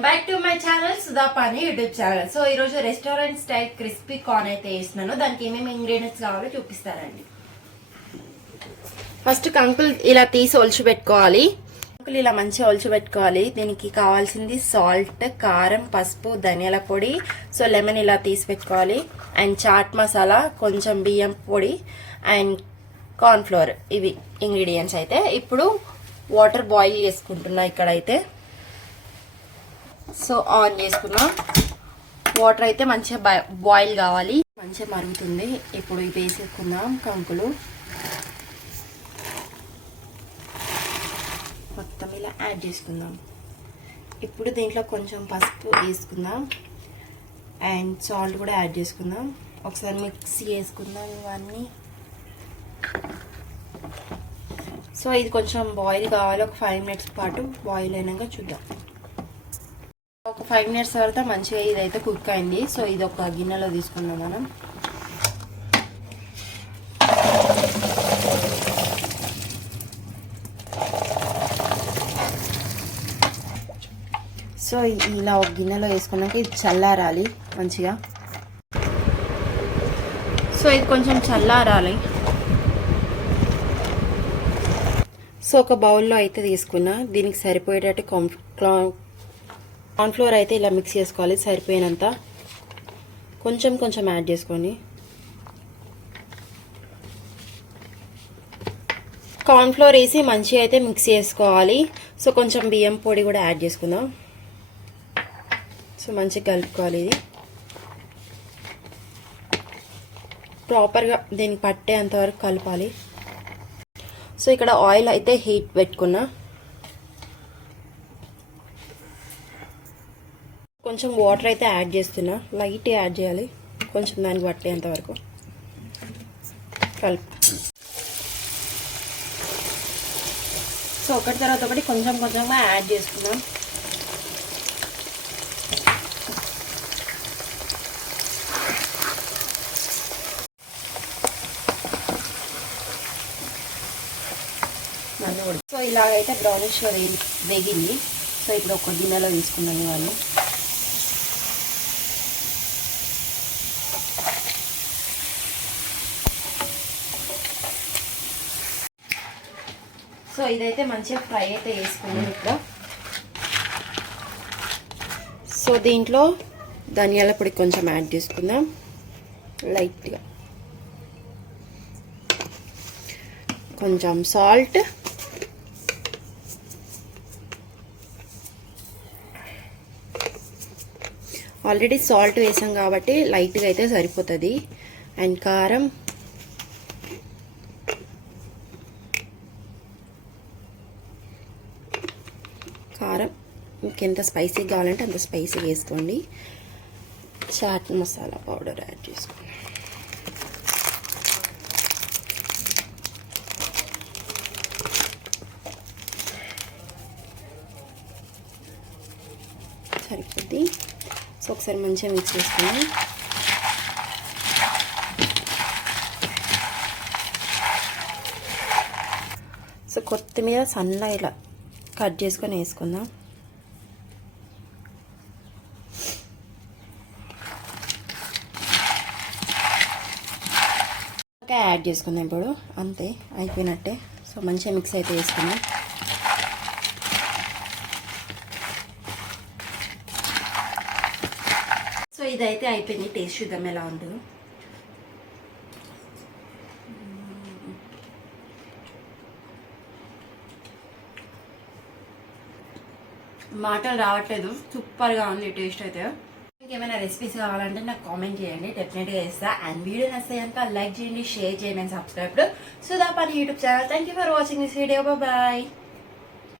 Welcome back to my channel Sudha Pani YouTube channel. So ఈ రోజు restaurant style crispy corn అయితే వేస్తున్నాను. దానికి ఏమేమి ఇంగ్రీడియంట్స్ కావాలో చూపిస్తారండి. ఫస్ట్ కంకులు ఇలా తీసి ఒలిచి పెట్టుకోవాలి. కంకులు ఇలా మంచిగా ఒలిచి పెట్టుకోవాలి. దీనికి కావాల్సింది సాల్ట్, కారం, పసుపు, ధనియాల పొడి, సో లెమన్ ఇలా తీసి పెట్టుకోవాలి. అండ్ చాట్ మసాలా, కొంచెం బియ్యం పొడి అండ్ కార్న్ ఫ్లోర్. ఇవి ఇంగ్రీడియంట్స్. అయితే ఇప్పుడు వాటర్ బాయిల్ చేసుకుంటున్నా ఇక్కడైతే. సో ఆన్ చేసుకున్నా. వాటర్ అయితే మంచిగా బాయిల్ కావాలి, మంచిగా మరుగుతుంది. ఇప్పుడు ఇది వేసేసుకుందాం. కంకులు మొత్తం ఇలా యాడ్ చేసుకుందాం. ఇప్పుడు దీంట్లో కొంచెం పసుపు వేసుకుందాం అండ్ సాల్ట్ కూడా యాడ్ చేసుకుందాం. ఒకసారి మిక్సీ చేసుకుందాం ఇవన్నీ. సో ఇది కొంచెం బాయిల్ కావాలి. ఒక 5 minutes పాటు బాయిల్ అయినాక చూద్దాం. ఒక 5 minutes తర్వాత మంచిగా ఇదైతే కుక్ అయింది. సో ఇది ఒక గిన్నెలో తీసుకుందాం మనం. సో ఇలా ఒక గిన్నెలో వేసుకున్నాక ఇది చల్లారాలి మంచిగా. సో ఇది కొంచెం చల్లారాలి. సో ఒక బౌల్లో అయితే తీసుకున్నా. దీనికి సరిపోయేటట్టు కార్న్ ఫ్లోర్ అయితే ఇలా మిక్స్ చేసుకోవాలి. సరిపోయినంత కొంచెం కొంచెం యాడ్ చేసుకోండి. కార్న్ ఫ్లోర్ వేసి మంచిగా అయితే మిక్స్ చేసుకోవాలి. సో కొంచెం బియ్యం పొడి కూడా యాడ్ చేసుకుందాం. సో మంచిగా కలుపుకోవాలి. ఇది ప్రాపర్గా దీనికి పట్టేంత వరకు కలపాలి. సో ఇక్కడ ఆయిల్ అయితే హీట్ పెట్టుకున్నా. కొంచెం వాటర్ అయితే యాడ్ చేస్తున్నా. లైట్ యాడ్ చేయాలి, కొంచెం దానికి పట్టేంత వరకు కలుపు. సో ఒకటి తర్వాత ఒకటి కొంచెం కొంచెంగా యాడ్ చేసుకున్నాం. సో ఇలాగైతే బ్రౌనిష్గా వేగింది. సో ఇప్పుడు ఒక గిన్నెలో తీసుకున్నాను ఇవన్నీ. సో ఇదైతే మంచిగా ఫ్రై అయితే వేసుకున్నాం ఇక్కడ. సో దీంట్లో ధనియాల పొడి కొంచెం యాడ్ చేసుకుందాం లైట్గా. కొంచెం సాల్ట్, ఆల్రెడీ సాల్ట్ వేసాం కాబట్టి లైట్గా అయితే సరిపోతుంది. అండ్ కారం, మీకు ఎంత స్పైసీ కావాలంటే అంత స్పైసీ వేసుకోండి. చాట్ మసాలా పౌడర్ యాడ్ చేసుకోండి. సరిపోద్ది. సో ఒకసారి మంచిగా మిక్స్ చేసుకుని సో కొత్తిమీర సన్నగా ఇలా కట్ చేసుకొని వేసుకుందాం. యాడ్ చేసుకుందాం. ఇప్పుడు అంతే, అయిపోయినట్టే. సో మంచిగా మిక్స్ అయితే వేసుకుందాం. సో ఇదైతే అయిపోయింది. టేస్ట్ చూద్దాం ఎలా ఉంటుందో. మాటలు రావట్లేదు, సూపర్గా ఉంది టేస్ట్ అయితే. ఏమైనా రెసిపీస్ కావాలంటే నాకు కామెంట్ చేయండి, డెఫినెట్గా చేస్తా. అండ్ వీడియో నచ్చితే కనుక లైక్ చేయండి, షేర్ చేయండి and subscribe to Sudha Pani YouTube channel. Thank you for watching this video. Bye.